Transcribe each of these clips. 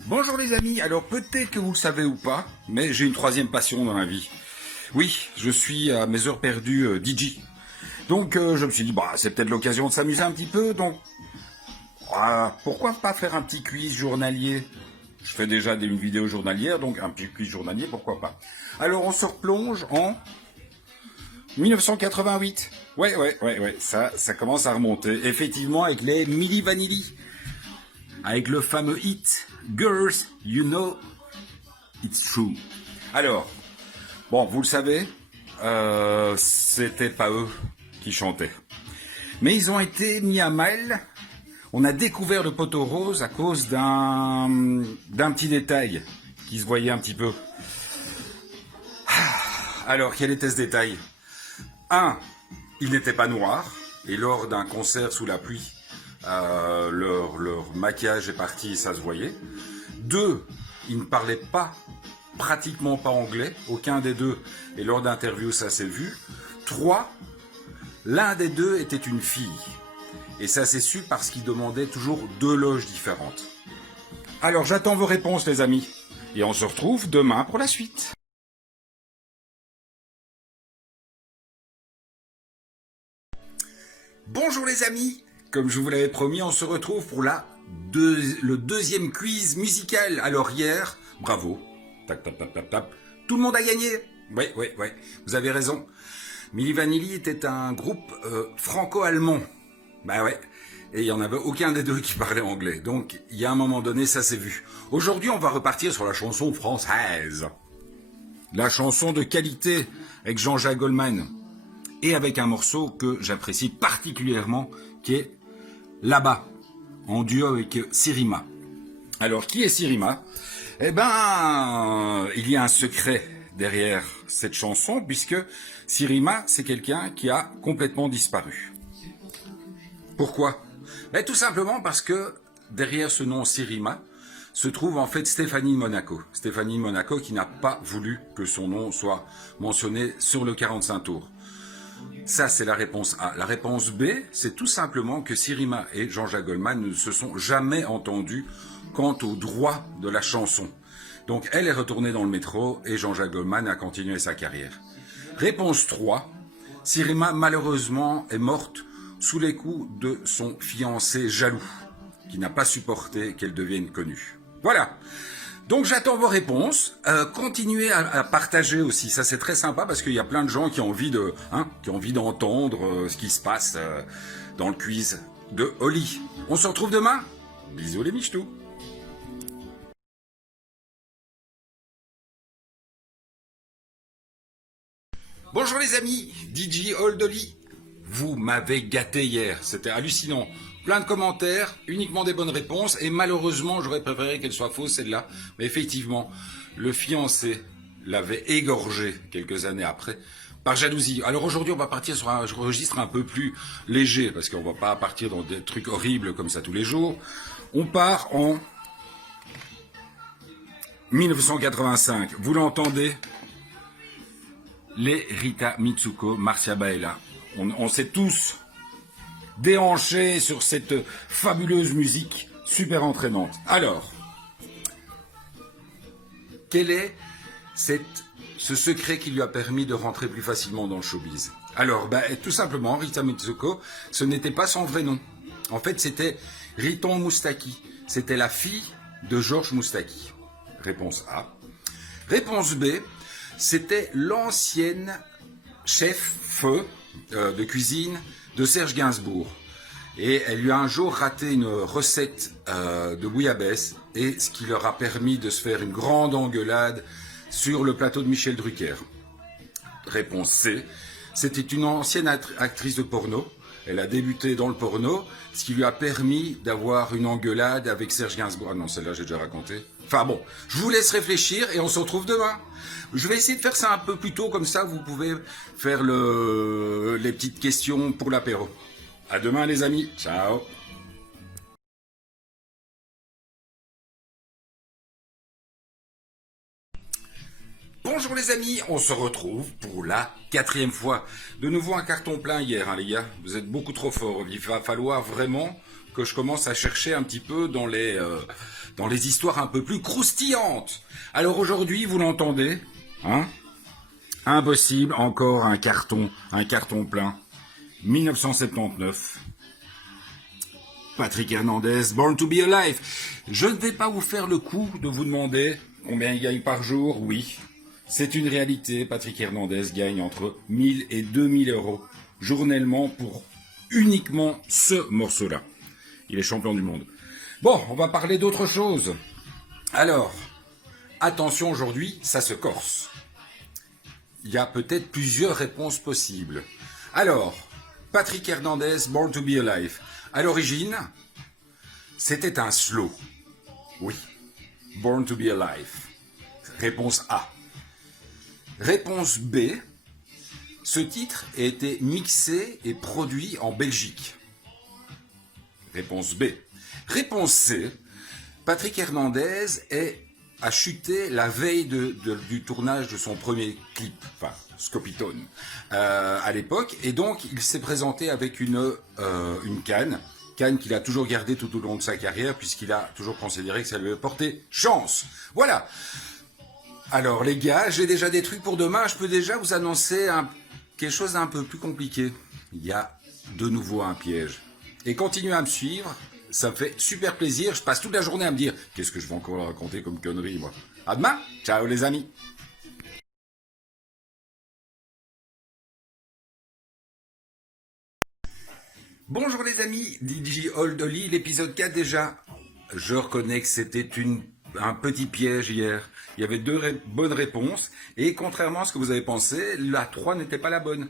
Bonjour les amis, alors peut-être que vous le savez ou pas, mais j'ai une troisième passion dans la vie. Oui, je suis à mes heures perdues DJ. Donc je me suis dit, bah c'est peut-être l'occasion de s'amuser un petit peu, donc pourquoi pas faire un petit quiz journalier. Je fais déjà une vidéo journalière, donc un petit quiz journalier, pourquoi pas. Alors on se replonge en 1988. Ouais, ça commence à remonter. Effectivement, avec les Milli Vanilli. Avec le fameux hit Girls, You Know It's True. Alors, bon, vous le savez, c'était pas eux qui chantaient. Mais ils ont été mis à mal. On a découvert le poteau rose à cause d'un petit détail qui se voyait un petit peu. Alors, quel était ce détail? Un, ils n'étaient pas noirs, et lors d'un concert sous la pluie, leur maquillage est parti, ça se voyait. Deux, ils ne parlaient pratiquement pas anglais, aucun des deux, et lors d'interviews ça s'est vu. Trois, l'un des deux était une fille, et ça s'est su parce qu'ils demandaient toujours deux loges différentes. Alors j'attends vos réponses les amis, et on se retrouve demain pour la suite. Bonjour les amis, comme je vous l'avais promis, on se retrouve pour le deuxième quiz musical. Alors hier, bravo, tap, tout le monde a gagné. Ouais, vous avez raison. Milli Vanilli était un groupe franco-allemand. Bah ouais, et il n'y en avait aucun des deux qui parlait anglais. Donc il y a un moment donné, ça s'est vu. Aujourd'hui, on va repartir sur la chanson française. La chanson de qualité avec Jean-Jacques Goldman. Et avec un morceau que j'apprécie particulièrement, qui est Là-bas, en duo avec Sirima. Alors, qui est Sirima? Eh ben, il y a un secret derrière cette chanson, puisque Sirima, c'est quelqu'un qui a complètement disparu. Pourquoi? Ben, tout simplement parce que derrière ce nom Sirima se trouve en fait Stéphanie Monaco. Stéphanie Monaco qui n'a pas voulu que son nom soit mentionné sur le 45 tours. Ça, c'est la réponse A. La réponse B, c'est tout simplement que Sirima et Jean-Jacques Goldman ne se sont jamais entendus quant au droit de la chanson. Donc, elle est retournée dans le métro et Jean-Jacques Goldman a continué sa carrière. Réponse 3, Sirima, malheureusement, est morte sous les coups de son fiancé jaloux, qui n'a pas supporté qu'elle devienne connue. Voilà. Donc j'attends vos réponses, continuez à partager aussi, ça c'est très sympa parce qu'il y a plein de gens qui ont envie d'entendre ce qui se passe dans le quiz de Oli. On se retrouve demain, bisous les michetous. Bonjour les amis, DJ Old Oli. Vous m'avez gâté hier, c'était hallucinant. Plein de commentaires, uniquement des bonnes réponses, et malheureusement, j'aurais préféré qu'elle soit fausse, celle-là. Mais effectivement, le fiancé l'avait égorgé quelques années après, par jalousie. Alors aujourd'hui, on va partir sur un registre un peu plus léger, parce qu'on va pas partir dans des trucs horribles comme ça tous les jours. On part en 1985. Vous l'entendez? Les Rita Mitsuko, Marcia Baella. On sait tous déhanché sur cette fabuleuse musique super entraînante. Alors, quel est ce secret qui lui a permis de rentrer plus facilement dans le showbiz? Alors, tout simplement, Rita Mitsuko, ce n'était pas son vrai nom. En fait, c'était Riton Moustaki. C'était la fille de Georges Moustaki. Réponse A. Réponse B, c'était l'ancienne chef-feu de cuisine de Serge Gainsbourg. Et elle lui a un jour raté une recette de bouillabaisse, et ce qui leur a permis de se faire une grande engueulade sur le plateau de Michel Drucker. Réponse C, c'était une ancienne actrice de porno. Elle a débuté dans le porno, ce qui lui a permis d'avoir une engueulade avec Serge Gainsbourg. Ah non, celle-là j'ai déjà raconté. Enfin bon, je vous laisse réfléchir et on se retrouve demain. Je vais essayer de faire ça un peu plus tôt, comme ça vous pouvez faire les petites questions pour l'apéro. À demain les amis, ciao. Bonjour les amis, on se retrouve pour la 4e fois. De nouveau un carton plein hier, hein, les gars. Vous êtes beaucoup trop forts. Il va falloir vraiment que je commence à chercher un petit peu dans les histoires un peu plus croustillantes. Alors aujourd'hui, vous l'entendez, hein? Impossible, encore un carton plein. 1979. Patrick Hernandez, Born to be Alive. Je ne vais pas vous faire le coup de vous demander combien il gagne par jour, oui. C'est une réalité, Patrick Hernandez gagne entre 1000 et 2000 euros journellement pour uniquement ce morceau-là. Il est champion du monde. Bon, on va parler d'autre chose. Alors, attention aujourd'hui, ça se corse. Il y a peut-être plusieurs réponses possibles. Alors, Patrick Hernandez, Born to be Alive. À l'origine, c'était un slow. Oui, Born to be Alive. Réponse A. Réponse B. Ce titre a été mixé et produit en Belgique. Réponse B. Réponse C. Patrick Hernandez a chuté la veille du tournage de son premier clip, enfin Scopitone, à l'époque, et donc il s'est présenté avec une canne qu'il a toujours gardée tout au long de sa carrière, puisqu'il a toujours considéré que ça lui avait porté chance. Voilà. Alors les gars, j'ai déjà des trucs pour demain, je peux déjà vous annoncer quelque chose d'un peu plus compliqué. Il y a de nouveau un piège. Et continuez à me suivre, ça me fait super plaisir, je passe toute la journée à me dire « Qu'est-ce que je vais encore raconter comme connerie, moi ?» À demain, ciao les amis. Bonjour les amis, DJ Old Oli, l'épisode 4 déjà. Je reconnais que c'était un petit piège hier. Il y avait deux bonnes réponses et contrairement à ce que vous avez pensé, la 3 n'était pas la bonne.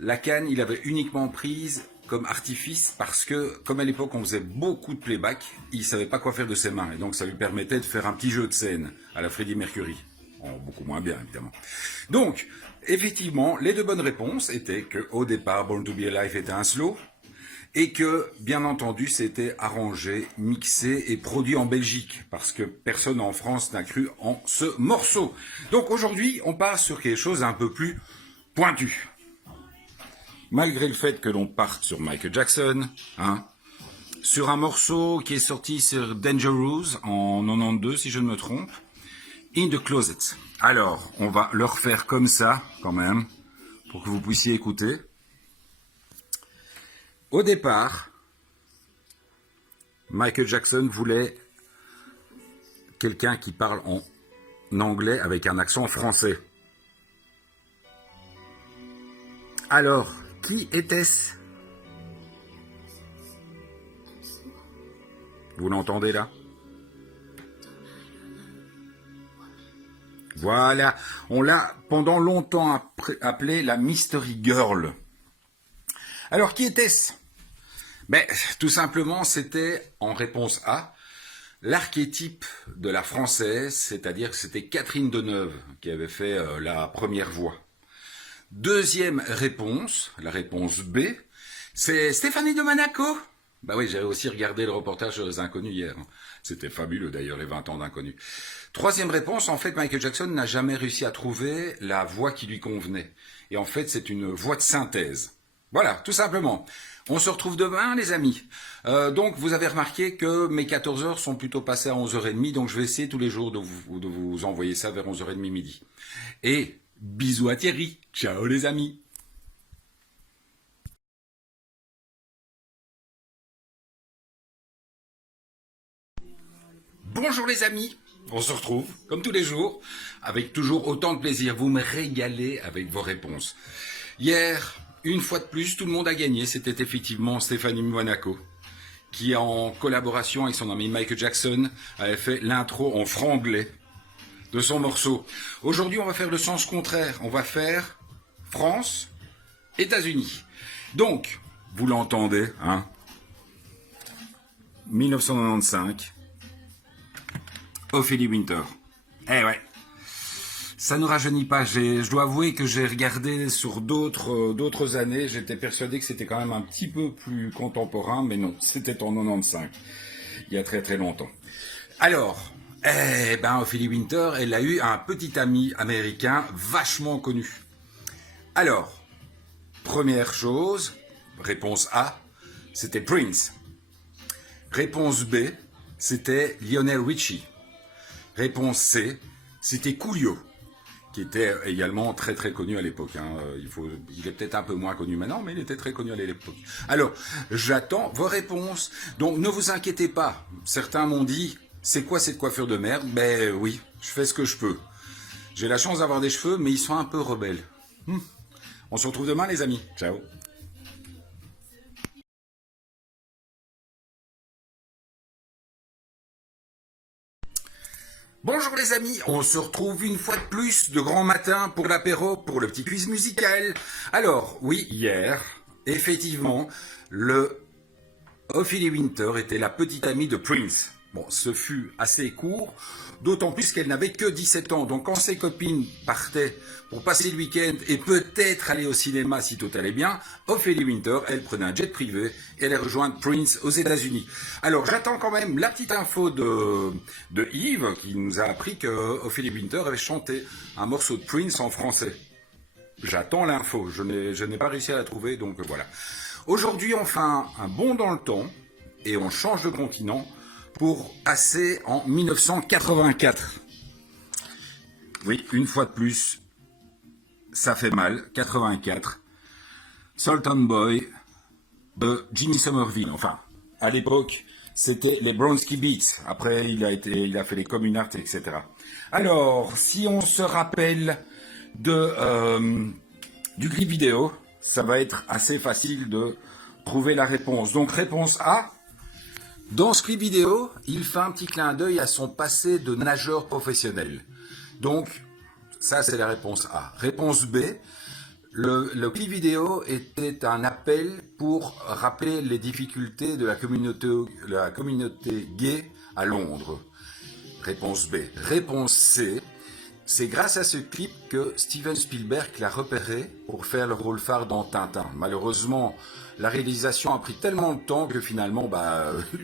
La canne, il avait uniquement prise comme artifice parce que, comme à l'époque on faisait beaucoup de playback, il savait pas quoi faire de ses mains et donc ça lui permettait de faire un petit jeu de scène à la Freddie Mercury. Beaucoup moins bien évidemment. Donc, effectivement, les deux bonnes réponses étaient que au départ Born to be Alive était un slow et que, bien entendu, c'était arrangé, mixé et produit en Belgique, parce que personne en France n'a cru en ce morceau. Donc aujourd'hui, on part sur quelque chose d'un peu plus pointu. Malgré le fait que l'on parte sur Michael Jackson, hein, sur un morceau qui est sorti sur Dangerous en 92, si je ne me trompe, In the Closet. Alors, on va le refaire comme ça, quand même, pour que vous puissiez écouter. Au départ, Michael Jackson voulait quelqu'un qui parle en anglais avec un accent français. Alors, qui était-ce? Vous l'entendez là? Voilà, on l'a pendant longtemps appelé la Mystery Girl. Alors, qui était-ce? Ben, tout simplement, c'était, en réponse A, l'archétype de la française, c'est-à-dire que c'était Catherine Deneuve qui avait fait la première voix. Deuxième réponse, la réponse B, c'est Stéphanie de Monaco. Bah oui, j'avais aussi regardé le reportage sur les Inconnus hier. C'était fabuleux d'ailleurs, les 20 ans d'Inconnus. Troisième réponse, en fait, Michael Jackson n'a jamais réussi à trouver la voix qui lui convenait. Et en fait, c'est une voix de synthèse. Voilà, tout simplement. On se retrouve demain, les amis. Donc, vous avez remarqué que mes 14 heures sont plutôt passées à 11h30, donc je vais essayer tous les jours de vous envoyer ça vers 11h30 midi. Et bisous à Thierry. Ciao, les amis. Bonjour les amis, on se retrouve, comme tous les jours, avec toujours autant de plaisir. Vous me régalez avec vos réponses. Hier, une fois de plus, tout le monde a gagné. C'était effectivement Stéphanie Monaco, qui en collaboration avec son ami Michael Jackson, avait fait l'intro en franglais de son morceau. Aujourd'hui, on va faire le sens contraire. On va faire France, États-Unis. Donc, vous l'entendez, hein, 1995... Ophélie Winter. Eh ouais. Ça ne rajeunit pas. Je dois avouer que j'ai regardé sur d'autres années. J'étais persuadé que c'était quand même un petit peu plus contemporain, mais non. C'était en 95. Il y a très très longtemps. Alors, Ophélie Winter, elle a eu un petit ami américain vachement connu. Alors, première chose, réponse A, c'était Prince. Réponse B, c'était Lionel Richie. Réponse C, c'était Coolio, qui était également très très connu à l'époque. Hein. Il est peut-être un peu moins connu maintenant, mais il était très connu à l'époque. Alors, j'attends vos réponses. Donc, ne vous inquiétez pas. Certains m'ont dit, c'est quoi cette coiffure de merde? Ben oui, je fais ce que je peux. J'ai la chance d'avoir des cheveux, mais ils sont un peu rebelles. On se retrouve demain, les amis. Ciao. Bonjour les amis, on se retrouve une fois de plus de grand matin pour l'apéro, pour le petit quiz musical. Alors, oui, hier, effectivement, le Ophélie Winter était la petite amie de Prince. Bon, ce fut assez court, d'autant plus qu'elle n'avait que 17 ans. Donc quand ses copines partaient pour passer le week-end et peut-être aller au cinéma si tout allait bien, Ophélie Winter, elle prenait un jet privé et elle rejoint Prince aux États-Unis. Alors j'attends quand même la petite info de Yves qui nous a appris que Ophélie Winter avait chanté un morceau de Prince en français. J'attends l'info, je n'ai pas réussi à la trouver, donc voilà. Aujourd'hui, on fait un bond dans le temps et on change de continent pour passer en 1984. Oui, une fois de plus, ça fait mal. 84. Sultan Boy de Jimmy Somerville. Enfin, à l'époque, c'était les Bronski Beats. Après, il a fait les Commun Art, etc. Alors, si on se rappelle du clip vidéo, ça va être assez facile de trouver la réponse. Donc, réponse A. Dans ce clip vidéo, il fait un petit clin d'œil à son passé de nageur professionnel. Donc, ça c'est la réponse A. Réponse B, le clip vidéo était un appel pour rappeler les difficultés de la communauté gay à Londres. Réponse B. Réponse C, c'est grâce à ce clip que Steven Spielberg l'a repéré pour faire le rôle phare dans Tintin. Malheureusement, la réalisation a pris tellement de temps que finalement,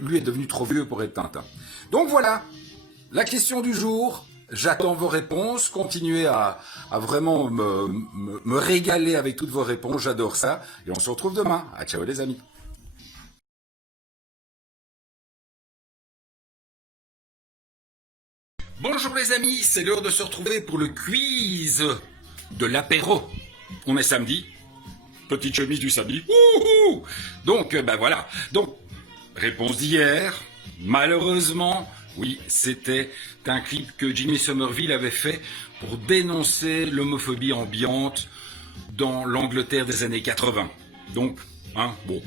lui est devenu trop vieux pour être Tintin. Donc voilà, la question du jour. J'attends vos réponses. Continuez à vraiment me régaler avec toutes vos réponses. J'adore ça. Et on se retrouve demain. À ciao les amis. Bonjour les amis, c'est l'heure de se retrouver pour le quiz de l'apéro. On est samedi. Petite chemise du samedi. Ouhou. Donc, voilà. Donc, réponse d'hier. Malheureusement, oui, c'était un clip que Jimmy Somerville avait fait pour dénoncer l'homophobie ambiante dans l'Angleterre des années 80. Donc, bon.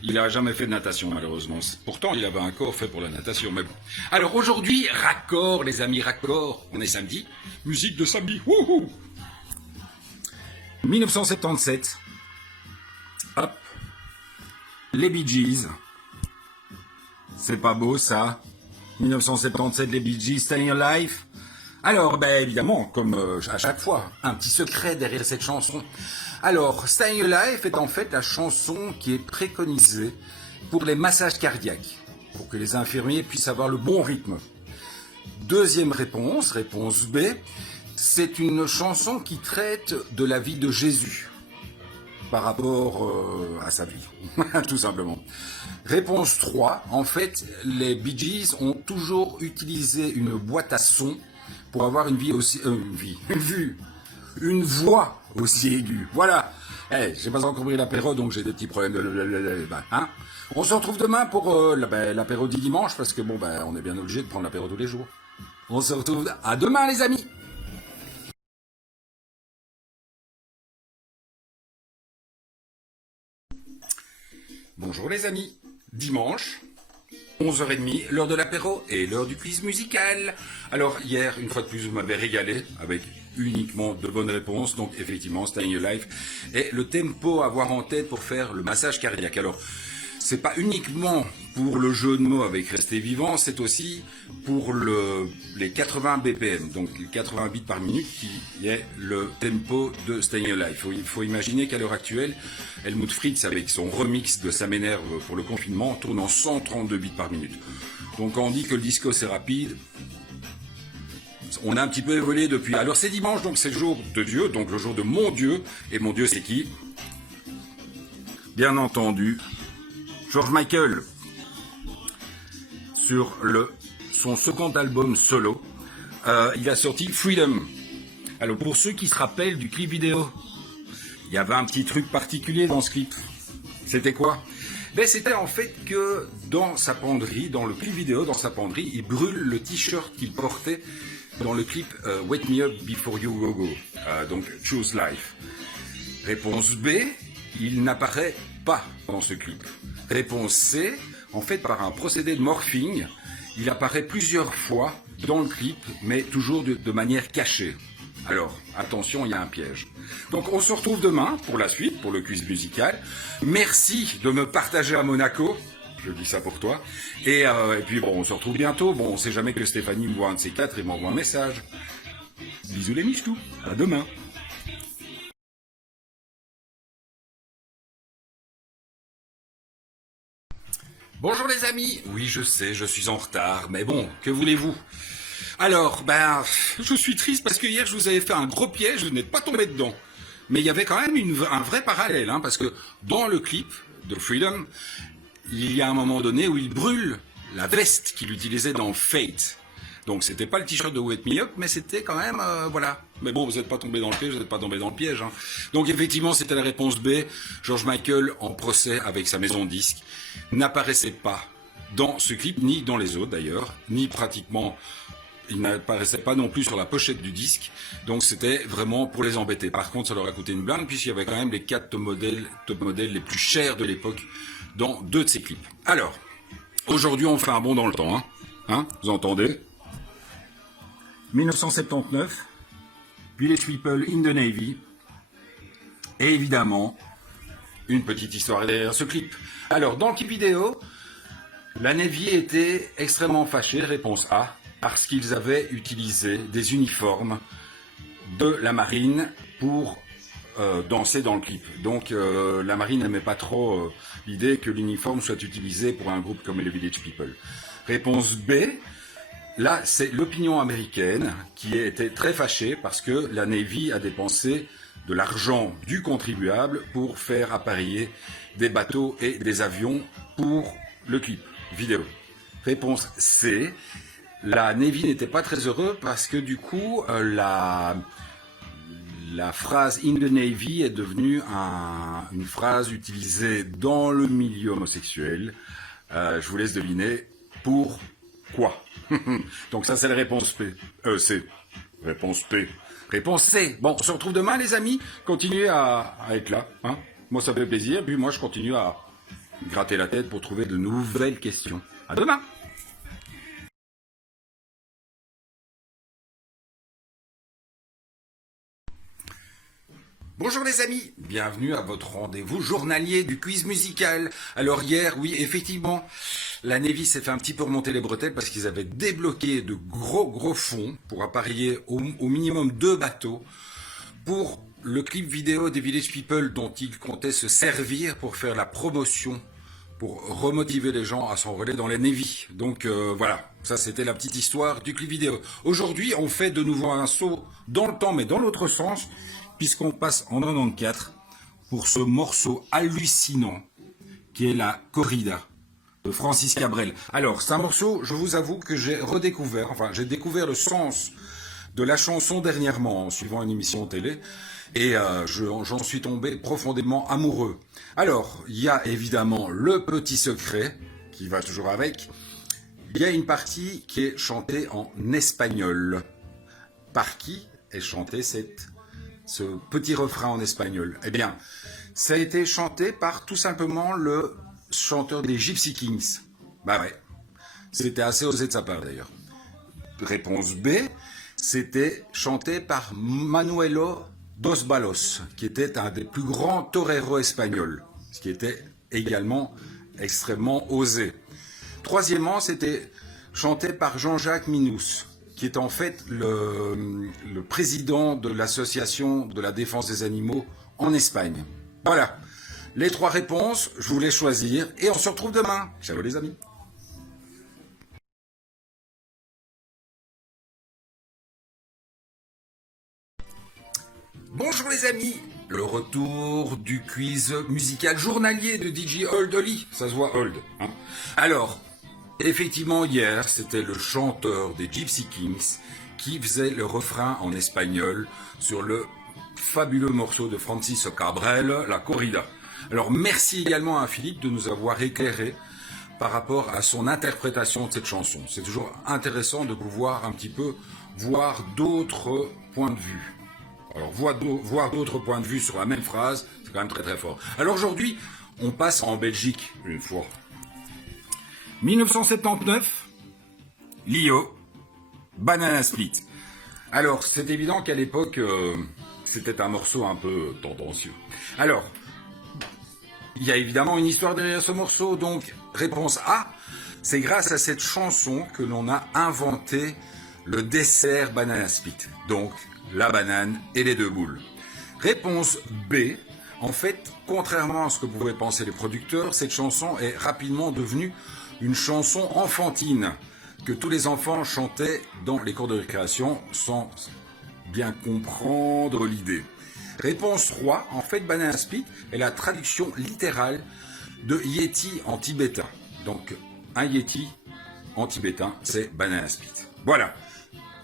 Il n'a jamais fait de natation, malheureusement. Pourtant, il avait un corps fait pour la natation, mais bon. Alors aujourd'hui, raccord, les amis, raccord. On est samedi. Musique de samedi. Wouhou. 1977. Hop. Les Bee Gees. C'est pas beau, ça. 1977, les Bee Gees, Staying Alive. Alors, évidemment, comme à chaque fois, un petit secret derrière cette chanson. Alors, Staying Alive est en fait la chanson qui est préconisée pour les massages cardiaques, pour que les infirmiers puissent avoir le bon rythme. Deuxième réponse, réponse B, c'est une chanson qui traite de la vie de Jésus par rapport à sa vie, tout simplement. Réponse 3, en fait, les Bee Gees ont toujours utilisé une boîte à son pour avoir une voix aussi aiguë. Voilà. J'ai pas encore pris l'apéro, donc j'ai des petits problèmes de... On se retrouve demain pour l'apéro du dimanche, parce que on est bien obligé de prendre l'apéro tous les jours. On se retrouve à demain, les amis. Bonjour les amis. Dimanche, 11h30, l'heure de l'apéro et l'heure du quiz musical. Alors hier, une fois de plus, vous m'avez régalé avec uniquement de bonnes réponses. Donc effectivement, Staying Alive et le tempo à avoir en tête pour faire le massage cardiaque. Alors, c'est pas uniquement pour le jeu de mots avec rester vivant, c'est aussi pour les 80 BPM, donc les 80 bits par minute qui est le tempo de Staying Alive. Il faut imaginer qu'à l'heure actuelle, Helmut Fritz, avec son remix de Ça m'énerve pour le confinement, tourne en 132 bits par minute. Donc quand on dit que le disco c'est rapide, on a un petit peu évolué depuis. Alors c'est dimanche, donc c'est le jour de Dieu, donc le jour de mon Dieu. Et mon Dieu c'est qui? Bien entendu, George Michael. sur son second album solo. Il a sorti Freedom. Alors pour ceux qui se rappellent du clip vidéo, il y avait un petit truc particulier dans ce clip. C'était quoi? Ben, c'était en fait que dans sa penderie, dans le clip vidéo, dans sa penderie, il brûle le t-shirt qu'il portait dans le clip Wake Me Up Before You Go Go, donc Choose Life. Réponse B, il n'apparaît pas dans ce clip. Réponse C, en fait par un procédé de morphing, il apparaît plusieurs fois dans le clip, mais toujours de manière cachée. Alors, attention, il y a un piège. Donc on se retrouve demain pour la suite, pour le quiz musical. Merci de me partager à Monaco. Je dis ça pour toi. Et puis bon, on se retrouve bientôt. Bon, on sait jamais que Stéphanie me voit un de ces quatre et m'envoie un message. Bisous les michtou. À demain. Bonjour les amis. Oui, je sais, je suis en retard. Mais bon, que voulez-vous? Alors, je suis triste parce que hier je vous avais fait un gros piège, vous n'êtes pas tombé dedans. Mais il y avait quand même un vrai parallèle, parce que dans le clip de Freedom, il y a un moment donné où il brûle la veste qu'il utilisait dans Fate. Donc c'était pas le t-shirt de Wake Me Up, mais c'était quand même, voilà. Mais bon, vous n'êtes pas tombé dans le piège, vous n'êtes pas tombé dans le piège. Donc effectivement, c'était la réponse B. George Michael, en procès avec sa maison de disques, n'apparaissait pas dans ce clip, ni dans les autres d'ailleurs, ni pratiquement... Il n'apparaissait pas non plus sur la pochette du disque, donc c'était vraiment pour les embêter. Par contre, ça leur a coûté une blinde, puisqu'il y avait quand même les 4 top modèles les plus chers de l'époque dans 2 de ces clips. Alors, aujourd'hui, on fait un bond dans le temps, vous entendez? 1979, Village People in the Navy, et évidemment, une petite histoire derrière ce clip. Alors, dans le clip vidéo, la Navy était extrêmement fâchée, réponse A, parce qu'ils avaient utilisé des uniformes de la marine pour danser dans le clip. Donc la marine n'aimait pas trop l'idée que l'uniforme soit utilisé pour un groupe comme les Village People. Réponse B, là c'est l'opinion américaine qui était très fâchée parce que la Navy a dépensé de l'argent du contribuable pour faire appareiller des bateaux et des avions pour le clip vidéo. Réponse C, la Navy n'était pas très heureuse parce que du coup, la phrase « in the Navy » est devenue une phrase utilisée dans le milieu homosexuel. Je vous laisse deviner pourquoi. Donc ça, c'est la réponse P. C. Réponse P. Réponse C. Bon, on se retrouve demain, les amis. Continuez à être là. Moi, ça fait plaisir. Puis moi, je continue à gratter la tête pour trouver de nouvelles questions. À demain. Bonjour les amis, bienvenue à votre rendez-vous journalier du quiz musical. Alors hier, oui, effectivement, la Navy s'est fait un petit peu remonter les bretelles parce qu'ils avaient débloqué de gros fonds pour appareiller au minimum 2 bateaux pour le clip vidéo des Village People dont ils comptaient se servir pour faire la promotion, pour remotiver les gens à s'enrôler dans la Navy. Donc voilà, ça c'était la petite histoire du clip vidéo. Aujourd'hui, on fait de nouveau un saut dans le temps, mais dans l'autre sens, puisqu'on passe en 94 pour ce morceau hallucinant qui est la Corrida de Francis Cabrel. Alors, c'est un morceau, je vous avoue que j'ai redécouvert, j'ai découvert le sens de la chanson dernièrement en suivant une émission télé et j'en suis tombé profondément amoureux. Alors, il y a évidemment le petit secret qui va toujours avec. Il y a une partie qui est chantée en espagnol. Par qui est chanté ce petit refrain en espagnol? Eh bien, ça a été chanté par tout simplement le chanteur des Gypsy Kings. Bah ouais, c'était assez osé de sa part d'ailleurs. Réponse B, c'était chanté par Manuelo Dos Balos, qui était un des plus grands toreros espagnols, ce qui était également extrêmement osé. Troisièmement, c'était chanté par Jean-Jacques Minous, qui est en fait le président de l'association de la défense des animaux en Espagne. Voilà, les 3 réponses, je vous laisse choisir et on se retrouve demain. Ciao les amis. Bonjour les amis, le retour du quiz musical journalier de DJ Old Oli. Ça se voit Old. Alors, Effectivement, hier, c'était le chanteur des Gypsy Kings qui faisait le refrain en espagnol sur le fabuleux morceau de Francisco Cabrel, La Corrida. Alors, merci également à Philippe de nous avoir éclairé par rapport à son interprétation de cette chanson. C'est toujours intéressant de pouvoir un petit peu voir d'autres points de vue. Alors, voir d'autres points de vue sur la même phrase, c'est quand même très très fort. Alors aujourd'hui, on passe en Belgique une fois. 1979, Lio, Banana Split. Alors, c'est évident qu'à l'époque, c'était un morceau un peu tendancieux. Alors, il y a évidemment une histoire derrière ce morceau, donc réponse A, c'est grâce à cette chanson que l'on a inventé le dessert Banana Split, donc la banane et les deux boules. Réponse B, en fait, contrairement à ce que pouvaient penser les producteurs, cette chanson est rapidement devenue une chanson enfantine que tous les enfants chantaient dans les cours de récréation sans bien comprendre l'idée. Réponse 3, en fait, Banana Split est la traduction littérale de Yeti en tibétain. Donc, un Yeti en tibétain, c'est Banana Split. Voilà.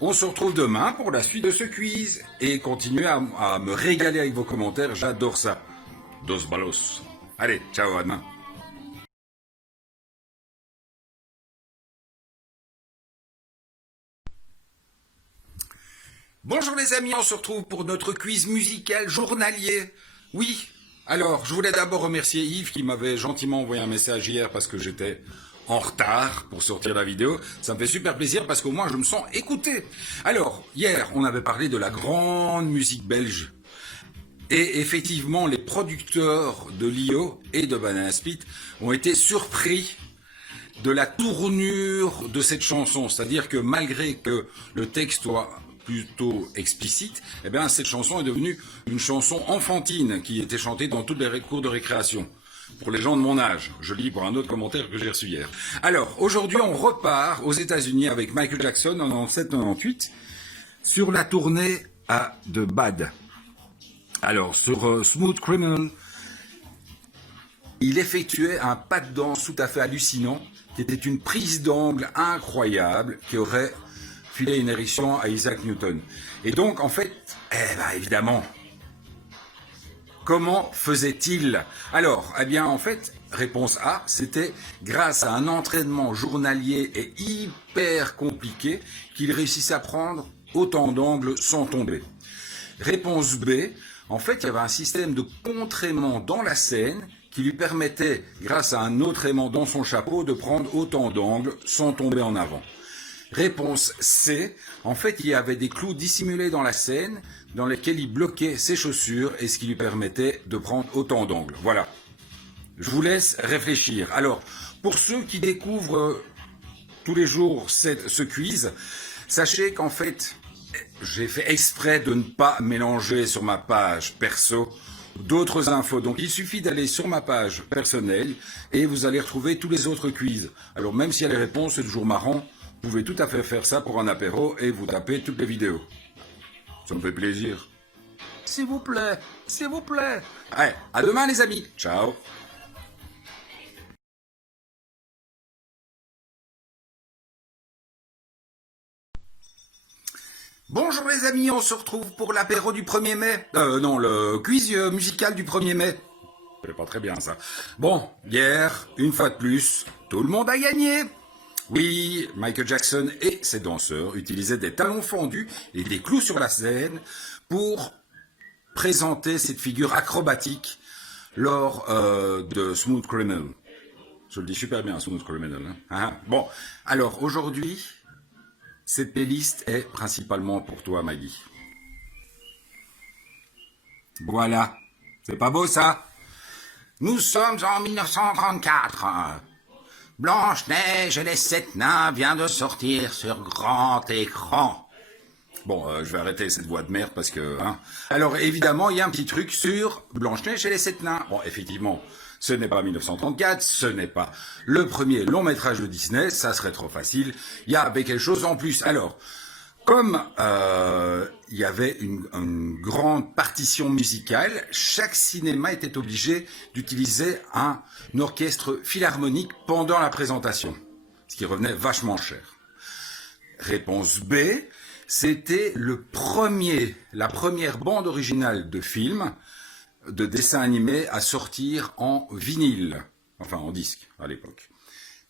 On se retrouve demain pour la suite de ce quiz et continuez à me régaler avec vos commentaires, j'adore ça. Dos balos. Allez, ciao, à demain. Bonjour les amis, on se retrouve pour notre quiz musical journalier. Oui, alors je voulais d'abord remercier Yves qui m'avait gentiment envoyé un message hier parce que j'étais en retard pour sortir la vidéo. Ça me fait super plaisir parce qu'au moins je me sens écouté. Alors, hier, on avait parlé de la grande musique belge. Et effectivement, les producteurs de Lio et de Banana Split ont été surpris de la tournure de cette chanson. C'est-à-dire que malgré que le texte soit plutôt explicite, eh bien cette chanson est devenue une chanson enfantine qui était chantée dans toutes les cours de récréation. Pour les gens de mon âge, je lis pour un autre commentaire que j'ai reçu hier. Alors, aujourd'hui, on repart aux États-Unis avec Michael Jackson en 97-98 sur la tournée de Bad. Alors, sur Smooth Criminal, il effectuait un pas de danse tout à fait hallucinant, qui était une prise d'angle incroyable, qui aurait filé une érection à Isaac Newton. Et donc, en fait, évidemment, comment faisait-il? Alors, en fait, réponse A, c'était grâce à un entraînement journalier et hyper compliqué qu'il réussissait à prendre autant d'angles sans tomber. Réponse B, en fait, il y avait un système de contre-aimant dans la scène qui lui permettait, grâce à un autre aimant dans son chapeau, de prendre autant d'angles sans tomber en avant. Réponse C, en fait, il y avait des clous dissimulés dans la scène dans lesquels il bloquait ses chaussures et ce qui lui permettait de prendre autant d'angles. Voilà. Je vous laisse réfléchir. Alors, pour ceux qui découvrent tous les jours ce quiz, sachez qu'en fait, j'ai fait exprès de ne pas mélanger sur ma page perso d'autres infos. Donc il suffit d'aller sur ma page personnelle et vous allez retrouver tous les autres quiz. Alors même s'il y a les réponses, c'est toujours marrant. Vous pouvez tout à fait faire ça pour un apéro et vous tapez toutes les vidéos. Ça me fait plaisir. S'il vous plaît, s'il vous plaît. Allez, à demain les amis. Ciao. Bonjour les amis, on se retrouve pour l'apéro du 1er mai. Non, le quiz musical du 1er mai. C'est pas très bien ça. Bon, hier, une fois de plus, tout le monde a gagné. Oui, Michael Jackson et ses danseurs utilisaient des talons fendus et des clous sur la scène pour présenter cette figure acrobatique lors de Smooth Criminal. Je le dis super bien, Smooth Criminal. Hein. Bon, alors aujourd'hui, cette playlist est principalement pour toi, Maggie. Voilà, c'est pas beau ça? Nous sommes en 1934. Blanche-Neige et les 7 nains vient de sortir sur grand écran. Bon, je vais arrêter cette voix de merde parce que... Hein. Alors, évidemment, il y a un petit truc sur Blanche-Neige et les 7 nains. Bon, effectivement, ce n'est pas 1934, ce n'est pas le premier long métrage de Disney, ça serait trop facile. Il y avait quelque chose en plus. Alors, comme il y avait une grande partition musicale, chaque cinéma était obligé d'utiliser un orchestre philharmonique pendant la présentation. Ce ce qui revenait vachement cher. Réponse B, c'était la première bande originale de film, de dessin animé à sortir en vinyle, enfin en disque à l'époque.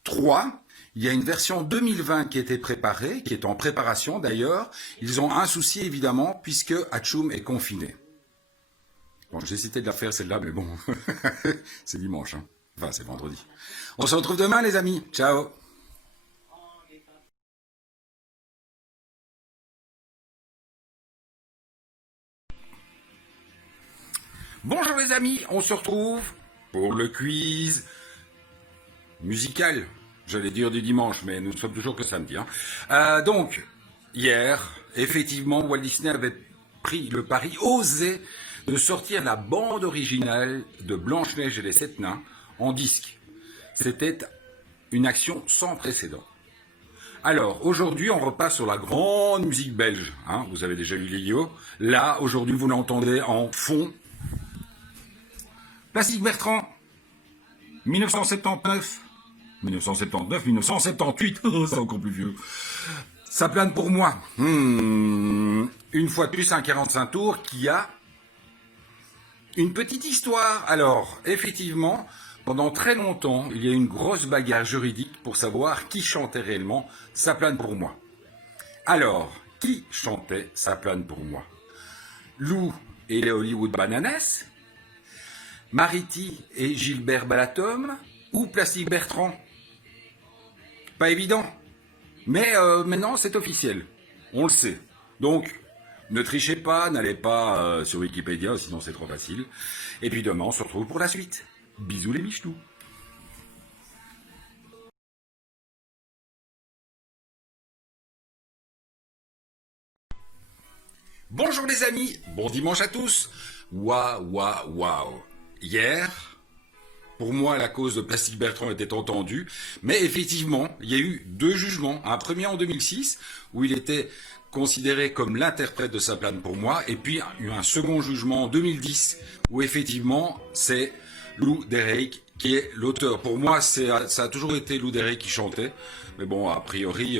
3, il y a une version 2020 qui était préparée, qui est en préparation d'ailleurs. Ils ont un souci évidemment, puisque Hachoum est confiné. Bon, j'ai cité de la faire celle-là, mais bon, c'est dimanche, hein. Enfin, c'est vendredi. On se retrouve demain, les amis. Ciao. Bonjour les amis, on se retrouve pour le quiz musical. J'allais dire du dimanche, mais nous ne sommes toujours que samedi. Hein. Donc, hier, effectivement, Walt Disney avait pris le pari osé de sortir la bande originale de Blanche-Neige et les 7 nains en disque. C'était une action sans précédent. Alors, aujourd'hui, on repasse sur la grande musique belge. Hein. Vous avez déjà eu Lio. Là, aujourd'hui, vous l'entendez en fond. Plastique Bertrand, 1979. 1979, 1978, c'est encore plus vieux. Ça plane pour moi. Une fois de plus, un 45 tours qui a une petite histoire. Alors, effectivement, pendant très longtemps, il y a eu une grosse bagarre juridique pour savoir qui chantait réellement Ça plane pour moi. Alors, qui chantait Ça plane pour moi? Lou et les Hollywood Bananas, Mariti et Gilbert Balatom ou Plastique Bertrand? Pas évident. Mais maintenant, c'est officiel. On le sait. Donc, ne trichez pas, n'allez pas sur Wikipédia, sinon c'est trop facile. Et puis demain, on se retrouve pour la suite. Bisous les michetous. Bonjour les amis, bon dimanche à tous. Waouh. Hier, pour moi, la cause de Plastique Bertrand était entendue, mais effectivement, il y a eu 2 jugements. Un premier en 2006, où il était considéré comme l'interprète de Ça plane pour moi, et puis un second jugement en 2010, où effectivement, c'est Lou Derrick qui est l'auteur. Pour moi, ça a toujours été Lou Derrick qui chantait, mais bon, a priori,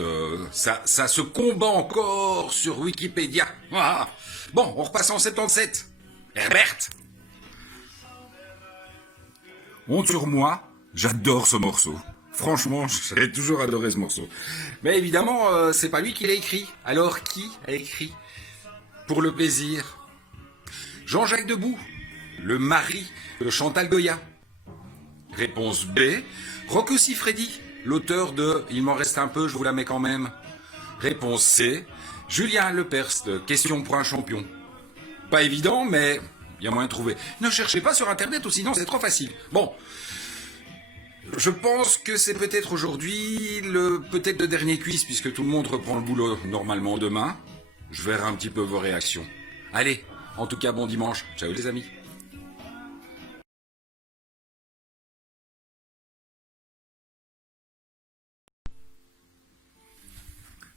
ça se combat encore sur Wikipédia. Ah. Bon, on repasse en 77. Herbert. Honte sur moi, j'adore ce morceau. Franchement, j'ai toujours adoré ce morceau. Mais évidemment, c'est pas lui qui l'a écrit. Alors, qui a écrit Pour le plaisir? Jean-Jacques Debout, le mari de Chantal Goya. Réponse B, Rocco Siffredi, l'auteur de Il m'en reste un peu, je vous la mets quand même. Réponse C, Julien Lepers de Question pour un champion. Pas évident, mais il y a moyen de trouver. Ne cherchez pas sur Internet ou sinon c'est trop facile. Bon, je pense que c'est peut-être aujourd'hui peut-être le dernier quiz puisque tout le monde reprend le boulot normalement demain. Je verrai un petit peu vos réactions. Allez, en tout cas bon dimanche. Ciao les amis.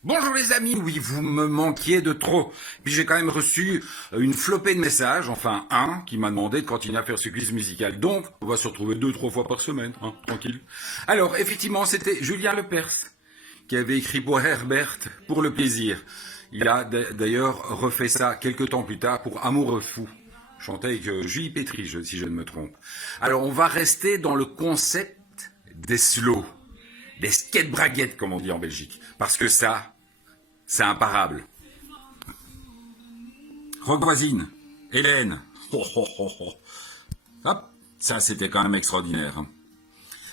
Bonjour les amis, oui, vous me manquiez de trop. Puis j'ai quand même reçu une flopée de messages, enfin un, qui m'a demandé de continuer à faire ce quiz musical. Donc, on va se retrouver 2-3 fois par semaine, hein, tranquille. Alors, effectivement, c'était Julien Lepers qui avait écrit pour Herbert, Pour le plaisir. Il a d'ailleurs refait ça quelques temps plus tard pour Amoureux fou. Chanté avec Julie Pétry, si je ne me trompe. Alors, on va rester dans le concept des slows. Des skate-braguettes, comme on dit en Belgique. Parce que ça, c'est imparable. Rock voisine, Hélène. Hop, ça c'était quand même extraordinaire.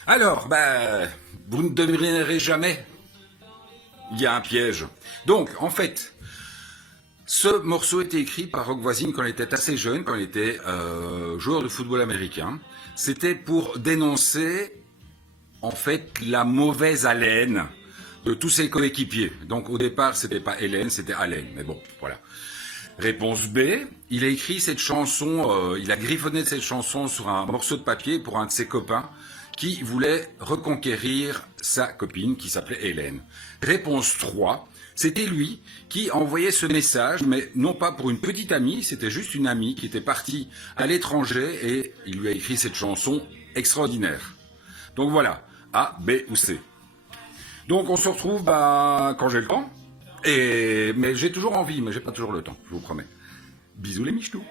Alors, vous ne devinerez jamais. Il y a un piège. Donc, en fait, ce morceau était écrit par Rock voisine quand il était assez jeune, quand il était joueur de football américain. C'était pour dénoncer en fait la mauvaise haleine de tous ses coéquipiers. Donc au départ, c'était pas Hélène, c'était Haleine. Mais bon, voilà. Réponse B, il a écrit cette chanson, il a griffonné cette chanson sur un morceau de papier pour un de ses copains qui voulait reconquérir sa copine qui s'appelait Hélène. Réponse 3, c'était lui qui envoyait ce message, mais non pas pour une petite amie, c'était juste une amie qui était partie à l'étranger et il lui a écrit cette chanson extraordinaire. Donc voilà, A, B ou C. Donc on se retrouve quand j'ai le temps. Mais j'ai toujours envie, mais j'ai pas toujours le temps, je vous promets. Bisous les michetous.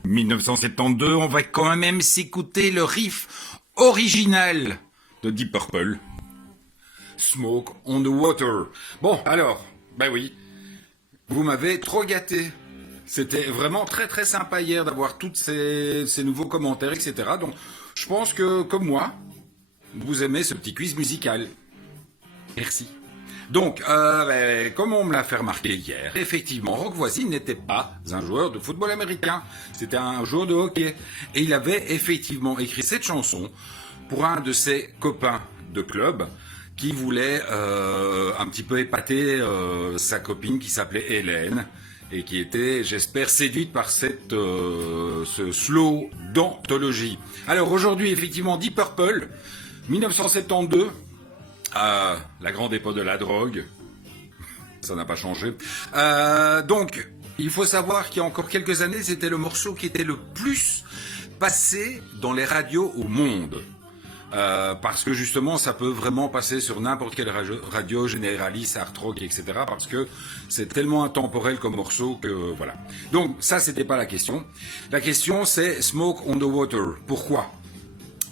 « 1972, on va quand même s'écouter le riff original de Deep Purple. Smoke on the Water. Bon, alors, ben oui, vous m'avez trop gâté. C'était vraiment très très sympa hier d'avoir tous ces nouveaux commentaires, etc. Donc, je pense que, comme moi, vous aimez ce petit quiz musical. Merci. Donc, comme on me l'a fait remarquer hier, effectivement, Rock Voisine n'était pas un joueur de football américain, c'était un joueur de hockey. Et il avait effectivement écrit cette chanson pour un de ses copains de club qui voulait un petit peu épater sa copine qui s'appelait Hélène et qui était, j'espère, séduite par ce slow d'anthologie. Alors aujourd'hui, effectivement, Deep Purple, 1972, la grande époque de la drogue, ça n'a pas changé. Donc, il faut savoir qu'il y a encore quelques années, c'était le morceau qui était le plus passé dans les radios au monde. Parce que justement, ça peut vraiment passer sur n'importe quelle radio, généraliste, art rock, etc. Parce que c'est tellement intemporel comme morceau que voilà. Donc ça, c'était pas la question. La question, c'est Smoke on the Water. Pourquoi?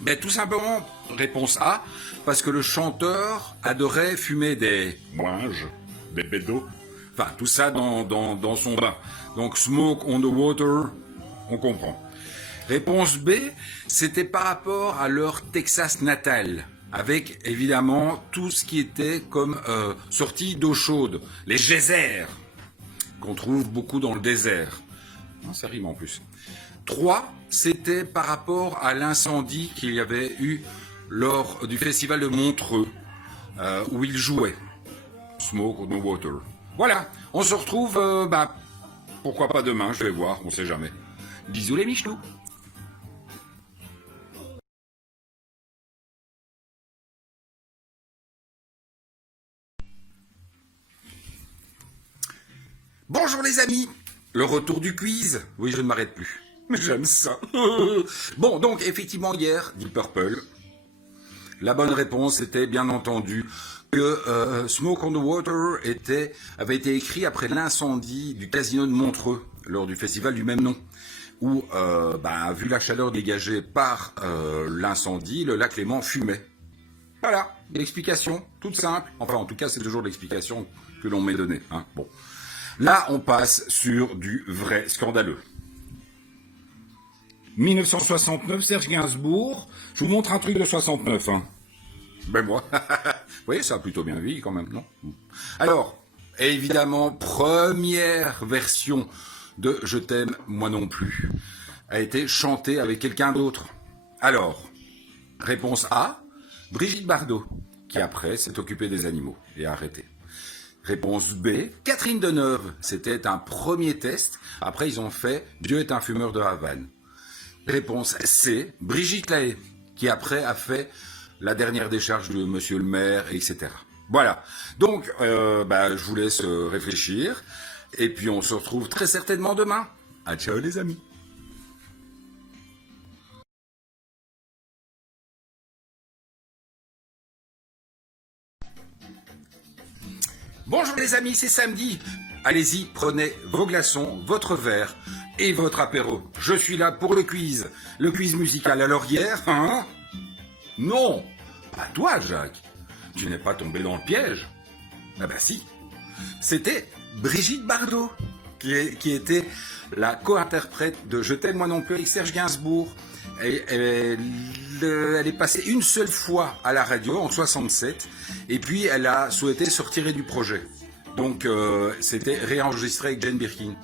Ben tout simplement, réponse A, parce que le chanteur adorait fumer des ouinges, des bédos, enfin tout ça dans son bain. Donc Smoke on the Water, on comprend. Réponse B, c'était par rapport à leur Texas natal, avec évidemment tout ce qui était comme sortie d'eau chaude, les geysers, qu'on trouve beaucoup dans le désert. Non, ça rime en plus. 3, c'était par rapport à l'incendie qu'il y avait eu lors du festival de Montreux, où ils jouaient. Smoke on the Water. Voilà, on se retrouve, pourquoi pas demain, je vais voir, on sait jamais. Bisous les michelous. Bonjour les amis, le retour du quiz. Oui, je ne m'arrête plus. J'aime ça. Bon, donc effectivement hier, Deep Purple, la bonne réponse était bien entendu que Smoke on the Water avait été écrit après l'incendie du casino de Montreux lors du festival du même nom, où, vu la chaleur dégagée par l'incendie, le lac Léman fumait. Voilà, l'explication, toute simple. Enfin, en tout cas, c'est toujours l'explication que l'on m'est donnée. Hein. Bon. Là, on passe sur du vrai scandaleux. 1969, Serge Gainsbourg. Je vous montre un truc de 69. Hein. Ben moi. Oui, ça a plutôt bien vieilli quand même, non? Alors, évidemment, première version de Je t'aime, moi non plus, a été chantée avec quelqu'un d'autre. Alors, réponse A, Brigitte Bardot, qui après s'est occupée des animaux et a arrêté. Réponse B, Catherine Deneuve. C'était un premier test. Après, ils ont fait Dieu est un fumeur de Havane. Réponse C, Brigitte Lahaie, qui après a fait la dernière décharge de Monsieur le maire, etc. Voilà. Donc, je vous laisse réfléchir. Et puis, on se retrouve très certainement demain. À ciao les amis. Bonjour les amis, c'est samedi. Allez-y, prenez vos glaçons, votre verre et votre apéro. Je suis là pour le quiz musical. Alors hier, hein? Non, pas toi Jacques. Tu n'es pas tombé dans le piège. Ah bah si. C'était Brigitte Bardot qui était la co-interprète de Je t'aime moi non plus avec Serge Gainsbourg. Elle est passée une seule fois à la radio en 67 et puis elle a souhaité se retirer du projet. Donc c'était réenregistré avec Jane Birkin.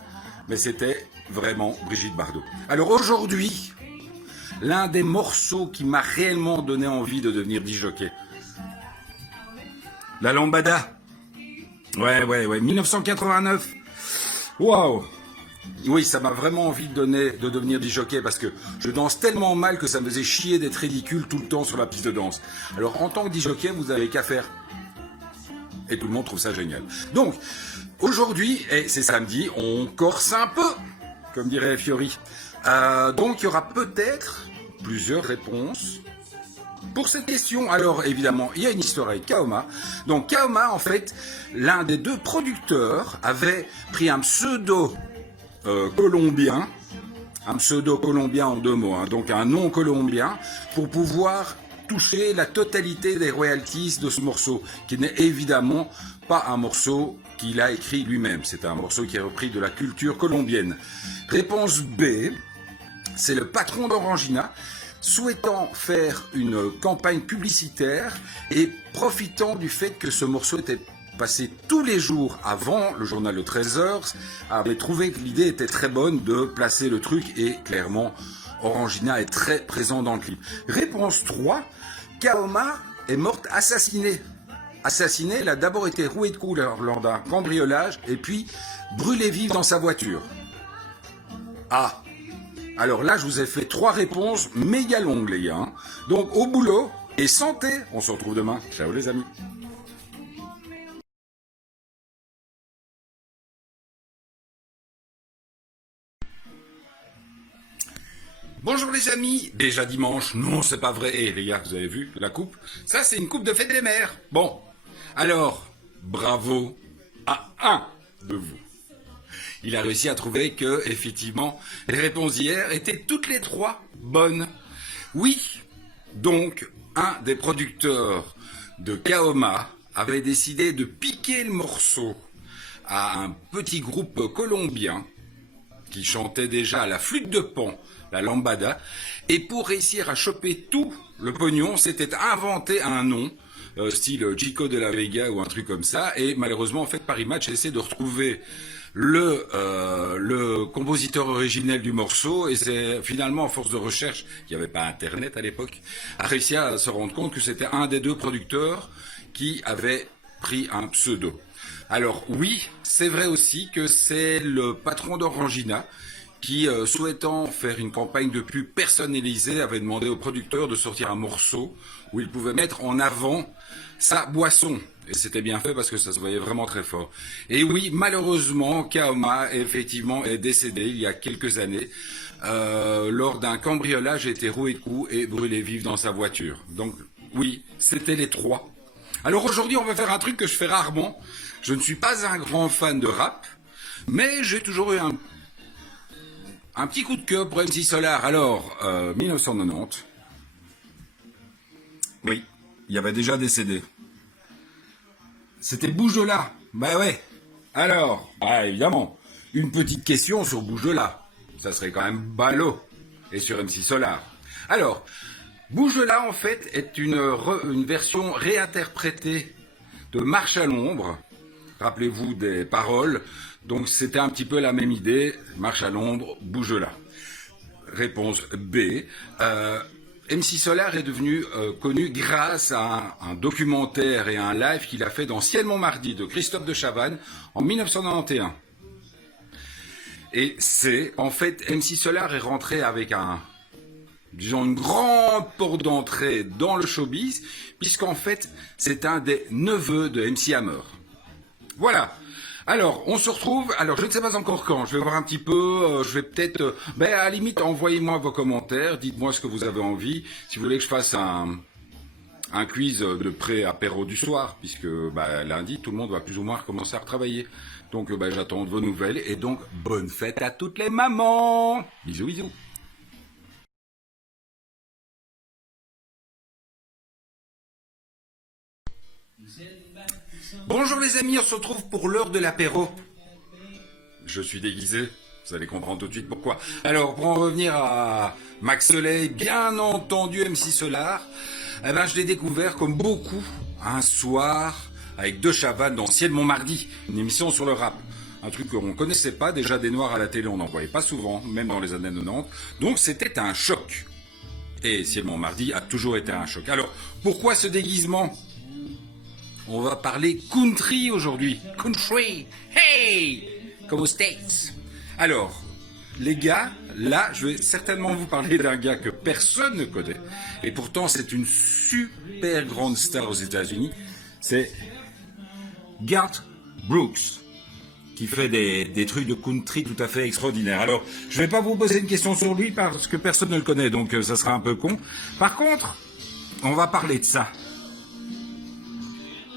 Mais c'était vraiment Brigitte Bardot. Alors aujourd'hui, l'un des morceaux qui m'a réellement donné envie de devenir disjockey. La Lambada. Ouais, 1989. Waouh. Oui, ça m'a vraiment envie de devenir disjockey parce que je danse tellement mal que ça me faisait chier d'être ridicule tout le temps sur la piste de danse. Alors en tant que disjockey, vous n'avez qu'à faire. Et tout le monde trouve ça génial. Donc, Aujourd'hui, et c'est samedi, on corse un peu, comme dirait Fiori. Donc il y aura peut-être plusieurs réponses pour cette question. Alors évidemment, il y a une histoire avec Kaoma. Donc Kaoma, en fait, l'un des deux producteurs avait pris un pseudo colombien, un pseudo colombien en deux mots, hein, donc un nom colombien, pour pouvoir toucher la totalité des royalties de ce morceau, qui n'est évidemment pas un morceau qu'il a écrit lui-même. C'est un morceau qui est repris de la culture colombienne. Réponse B, c'est le patron d'Orangina, souhaitant faire une campagne publicitaire et profitant du fait que ce morceau était passé tous les jours avant le journal de 13h, avait trouvé que l'idée était très bonne de placer le truc et clairement Orangina est très présent dans le clip. Réponse 3, Kaoma est morte assassinée. Assassinée, elle a d'abord été rouée de coups lors d'un cambriolage et puis brûlée vive dans sa voiture. Ah, alors là je vous ai fait 3 réponses méga longues les gars. Donc au boulot et santé, on se retrouve demain. Ciao les amis. Bonjour les amis, déjà dimanche, non c'est pas vrai, et les gars vous avez vu la coupe, ça c'est une coupe de fête des mères. Bon, alors, bravo à un de vous. Il a réussi à trouver que, effectivement, les réponses d'hier étaient toutes les 3 bonnes. Oui, donc, un des producteurs de Kaoma avait décidé de piquer le morceau à un petit groupe colombien qui chantait déjà la flûte de Pan, la lambada, et pour réussir à choper tout le pognon, s'était inventé un nom, style Chico de la Vega ou un truc comme ça, et malheureusement, en fait, Paris Match essaie de retrouver le compositeur originel du morceau, et c'est finalement, à force de recherche, il n'y avait pas Internet à l'époque, a réussi à se rendre compte que c'était un des 2 producteurs qui avait pris un pseudo. Alors oui, c'est vrai aussi que c'est le patron d'Orangina qui, souhaitant faire une campagne de pub personnalisée, avait demandé au producteur de sortir un morceau où il pouvait mettre en avant sa boisson. Et c'était bien fait parce que ça se voyait vraiment très fort. Et oui, malheureusement, Kaoma, effectivement, est décédé il y a quelques années. Lors d'un cambriolage, a été roué de coups et brûlé vif dans sa voiture. Donc oui, c'était les 3. Alors aujourd'hui, on va faire un truc que je fais rarement. Je ne suis pas un grand fan de rap, mais j'ai toujours eu un petit coup de cœur pour MC Solar. Alors, 1990, oui, il y avait déjà décédé. C'était Bougeola. Bah ouais. Alors, bah évidemment, une petite question sur Bougeola. Ça serait quand même ballot. Et sur MC Solar. Alors, Bougeola, en fait, est une version réinterprétée de Marche à l'ombre. Rappelez-vous des paroles. Donc, c'était un petit peu la même idée. Marche à l'ombre, Bougeola. Réponse B. MC Solar est devenu connu grâce à un documentaire et un live qu'il a fait dans Ciel Montmardi de Christophe de Chavannes en 1991. Et c'est, en fait, MC Solar est rentré avec disons une grande porte d'entrée dans le showbiz, puisqu'en fait, c'est un des neveux de MC Hammer. Voilà. Alors, on se retrouve, alors je ne sais pas encore quand, je vais voir un petit peu, je vais peut-être, à la limite, envoyez-moi vos commentaires, dites-moi ce que vous avez envie, si vous voulez que je fasse un quiz de pré-apéro du soir, puisque lundi, tout le monde va plus ou moins recommencer à retravailler. Donc, j'attends de vos nouvelles, et donc, bonne fête à toutes les mamans. Bisous, bisous. Bonjour les amis, on se retrouve pour l'heure de l'apéro. Je suis déguisé, vous allez comprendre tout de suite pourquoi. Alors, pour en revenir à Max Soleil, bien entendu MC Solar, je l'ai découvert comme beaucoup un soir avec De Chavannes dans Ciel Montmardi, une émission sur le rap. Un truc qu'on ne connaissait pas, déjà des noirs à la télé on n'en voyait pas souvent, même dans les années 90, donc c'était un choc. Et Ciel Montmardi a toujours été un choc. Alors, pourquoi ce déguisement ? On va parler country aujourd'hui. Country, hey, comme aux States. Alors, les gars, là, je vais certainement vous parler d'un gars que personne ne connaît. Et pourtant, c'est une super grande star aux États-Unis. C'est Garth Brooks. qui fait des trucs de country tout à fait extraordinaires. Alors, je vais pas vous poser une question sur lui parce que personne ne le connaît, donc ça sera un peu con. Par contre, on va parler de ça.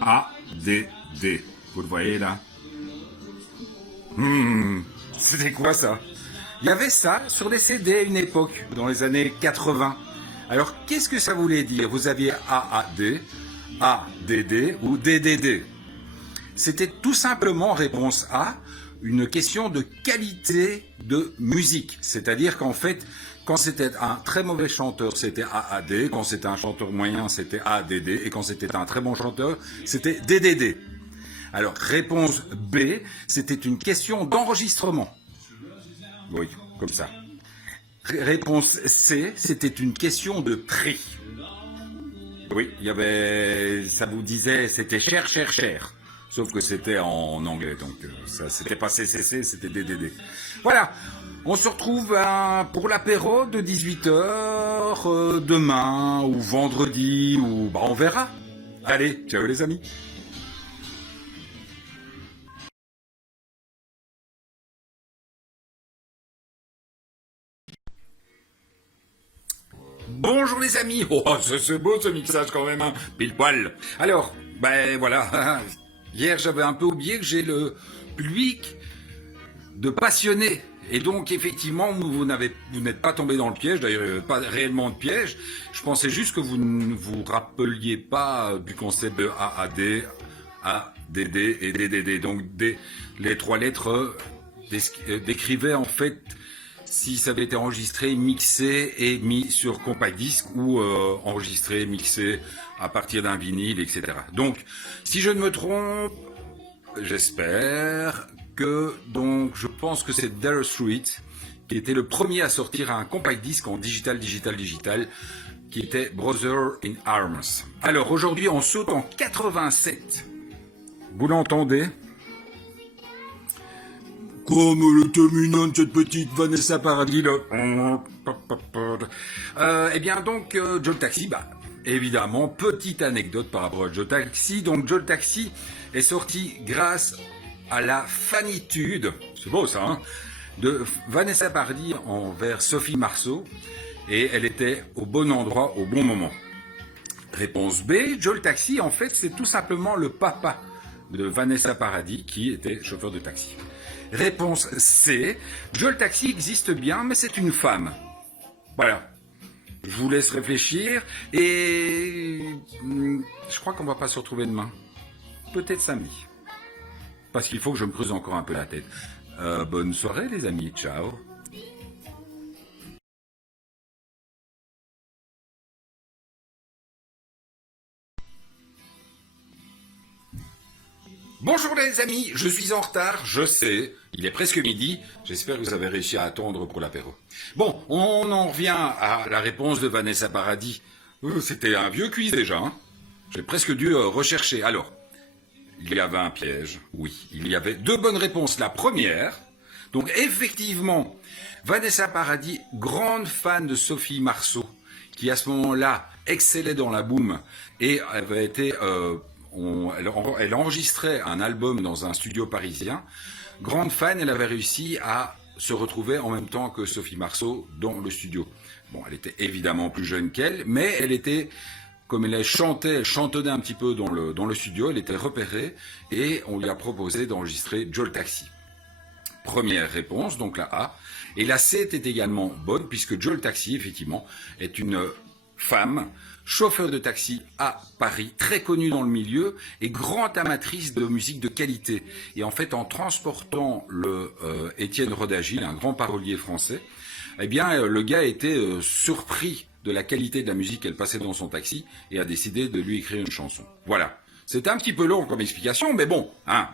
A-D-D. Vous le voyez là? C'était quoi ça? Il y avait ça sur les CD à une époque, dans les années 80. Alors, qu'est-ce que ça voulait dire? Vous aviez AAD, ADD ou DDD. C'était tout simplement, réponse A, une question de qualité de musique. C'est-à-dire qu'en fait, quand c'était un très mauvais chanteur, c'était AAD. Quand c'était un chanteur moyen, c'était ADD. Et quand c'était un très bon chanteur, c'était DDD. Alors, réponse B, c'était une question d'enregistrement. Oui, comme ça. Réponse C, c'était une question de prix. Oui, il y avait, ça vous disait, c'était cher, cher, cher. Sauf que c'était en anglais, donc ça, c'était pas CCC, c'était DDD. Voilà, on se retrouve pour l'apéro de 18h demain ou vendredi, ou on verra. Allez, ciao les amis. Bonjour les amis. Oh, c'est beau ce mixage quand même, hein. Pile poil. Alors, voilà. Hier, j'avais un peu oublié que j'ai le public de passionnés. Et donc, effectivement, vous n'êtes pas tombé dans le piège. D'ailleurs, pas réellement de piège. Je pensais juste que vous ne vous rappeliez pas du concept de AAD, ADD et DDD. Donc, les trois lettres décrivaient en fait si ça avait été enregistré, mixé et mis sur compact disque ou enregistré, mixé à partir d'un vinyle, etc. Donc, si je ne me trompe, j'espère que, donc, je pense que c'est Dire Straits qui était le premier à sortir un compact disque en digital, qui était Brother in Arms. Alors, aujourd'hui, on saute en 87. Vous l'entendez ? Comme le terminant de cette petite Vanessa Paradis là. Eh bien donc Joe Taxi, évidemment, petite anecdote par rapport à Joe Taxi. Donc Joe Taxi est sorti grâce à la fanitude, c'est beau ça, hein, de Vanessa Paradis envers Sophie Marceau, et elle était au bon endroit au bon moment. Réponse B, Joe Taxi en fait c'est tout simplement le papa de Vanessa Paradis qui était chauffeur de taxi. Réponse C, Joe Taxi existe bien, mais c'est une femme. Voilà. Je vous laisse réfléchir et je crois qu'on va pas se retrouver demain. Peut-être samedi. Parce qu'il faut que je me creuse encore un peu la tête. Bonne soirée les amis, ciao. Bonjour les amis, je suis en retard, je sais, il est presque midi, j'espère que vous avez réussi à attendre pour l'apéro. Bon, on en revient à la réponse de Vanessa Paradis. C'était un vieux quiz déjà, hein. J'ai presque dû rechercher. Alors, il y avait un piège, oui, il y avait deux bonnes réponses. La première, donc effectivement, Vanessa Paradis, grande fan de Sophie Marceau, qui à ce moment-là excellait dans la boom et avait été... elle enregistrait un album dans un studio parisien. Grande fan, elle avait réussi à se retrouver en même temps que Sophie Marceau dans le studio. Bon, elle était évidemment plus jeune qu'elle, mais elle était, comme elle chantonnait un petit peu dans le studio, elle était repérée et on lui a proposé d'enregistrer Joe Taxi. Première réponse, donc la A. Et la C était également bonne puisque Joe Taxi, effectivement, est une femme, chauffeur de taxi à Paris, très connue dans le milieu et grande amatrice de musique de qualité. Et en fait, en transportant le Étienne Rodagil, un grand parolier français, eh bien, le gars était surpris de la qualité de la musique qu'elle passait dans son taxi et a décidé de lui écrire une chanson. Voilà. C'était un petit peu long comme explication, mais bon, hein,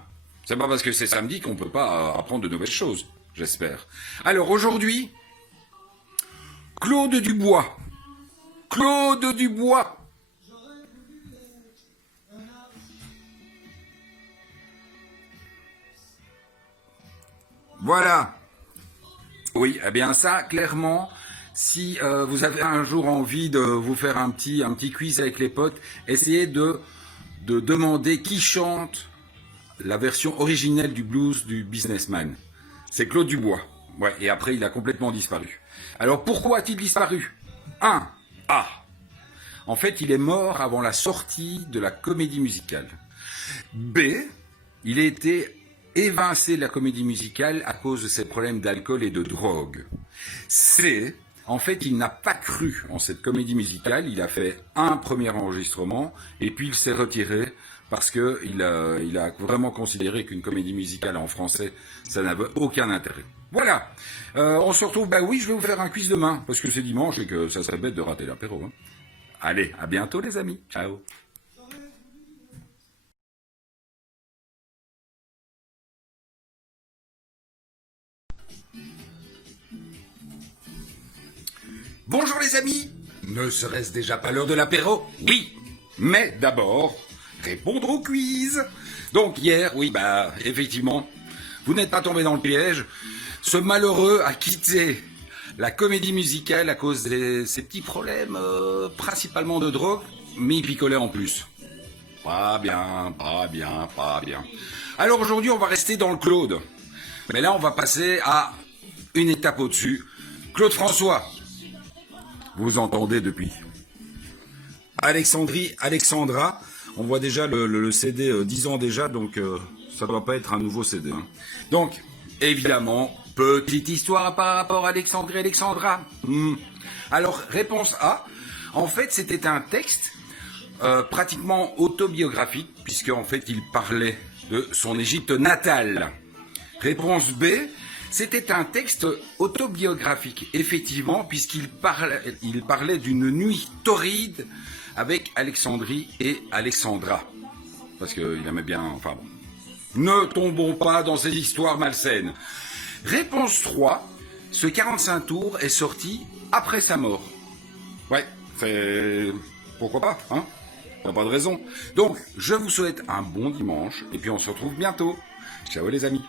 c'est pas parce que c'est samedi qu'on peut pas apprendre de nouvelles choses, j'espère. Alors aujourd'hui, Claude Dubois. Claude Dubois. Voilà. Oui, eh bien ça, clairement, si vous avez un jour envie de vous faire un petit quiz avec les potes, essayez de demander qui chante la version originelle du blues du businessman. C'est Claude Dubois. Ouais, et après, il a complètement disparu. Alors, pourquoi a-t-il disparu? 1. A. En fait, il est mort avant la sortie de la comédie musicale. B. Il a été évincé de la comédie musicale à cause de ses problèmes d'alcool et de drogue. C. En fait, il n'a pas cru en cette comédie musicale. Il a fait un premier enregistrement et puis il s'est retiré parce que il a vraiment considéré qu'une comédie musicale en français, ça n'avait aucun intérêt. Voilà. On se retrouve. Bah oui, je vais vous faire un quiz demain parce que c'est dimanche et que ça serait bête de rater l'apéro. Hein. Allez, à bientôt les amis. Ciao. Bonjour les amis. Ne serait-ce déjà pas l'heure de l'apéro? Oui. Mais d'abord, répondre au quiz. Donc hier, oui, bah effectivement, vous n'êtes pas tombé dans le piège. Ce malheureux a quitté la comédie musicale à cause de ses petits problèmes, principalement de drogue, mais il picolait en plus. Pas bien, pas bien, pas bien. Alors aujourd'hui, on va rester dans le Claude. Mais là, on va passer à une étape au-dessus. Claude François. Vous entendez depuis. Alexandra. On voit déjà le CD 10 ans déjà, donc ça doit pas être un nouveau CD. Hein. Donc, évidemment, petite histoire par rapport à Alexandra. Alors, réponse A. En fait, c'était un texte pratiquement autobiographique, puisque en fait, il parlait de son Égypte natale. Réponse B. C'était un texte autobiographique, effectivement, puisqu'il parlait d'une nuit torride avec Alexandrie et Alexandra. Parce qu'il aimait bien... Enfin bon. Ne tombons pas dans ces histoires malsaines. Réponse 3. Ce 45 tours est sorti après sa mort. Ouais, c'est... Pourquoi pas, hein? Y a pas de raison. Donc, je vous souhaite un bon dimanche, et puis on se retrouve bientôt. Ciao les amis.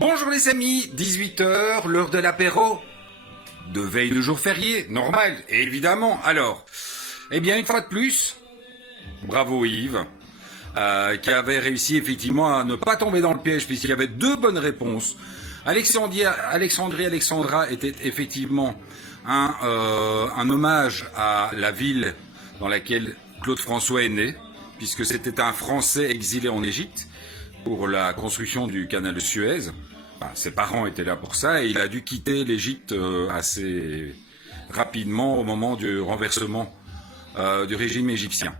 Bonjour les amis, 18h, l'heure de l'apéro. De veille de jour férié, normal, évidemment. Alors, eh bien une fois de plus, bravo Yves, qui avait réussi effectivement à ne pas tomber dans le piège puisqu'il y avait deux bonnes réponses. Alexandra était effectivement un hommage à la ville dans laquelle Claude François est né, puisque c'était un Français exilé en Égypte pour la construction du canal de Suez. Enfin, ses parents étaient là pour ça et il a dû quitter l'Égypte assez rapidement au moment du renversement du régime égyptien.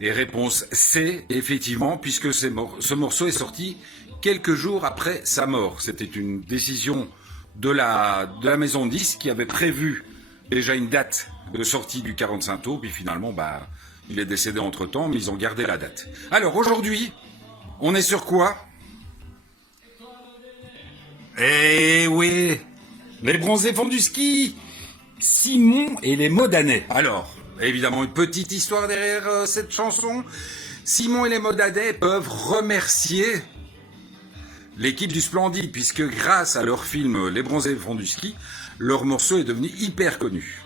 Et réponse C, effectivement, puisque ce morceau est sorti quelques jours après sa mort. C'était une décision de la maison de disques qui avait prévu déjà une date de sortie du 45 tours, puis finalement, bah, il est décédé entre-temps, mais ils ont gardé la date. Alors aujourd'hui, on est sur quoi? Eh oui, les bronzés font du ski. Simon et les Modanais. Alors, évidemment, une petite histoire derrière cette chanson. Simon et les Modanais peuvent remercier l'équipe du Splendide, puisque grâce à leur film Les bronzés font du ski, leur morceau est devenu hyper connu.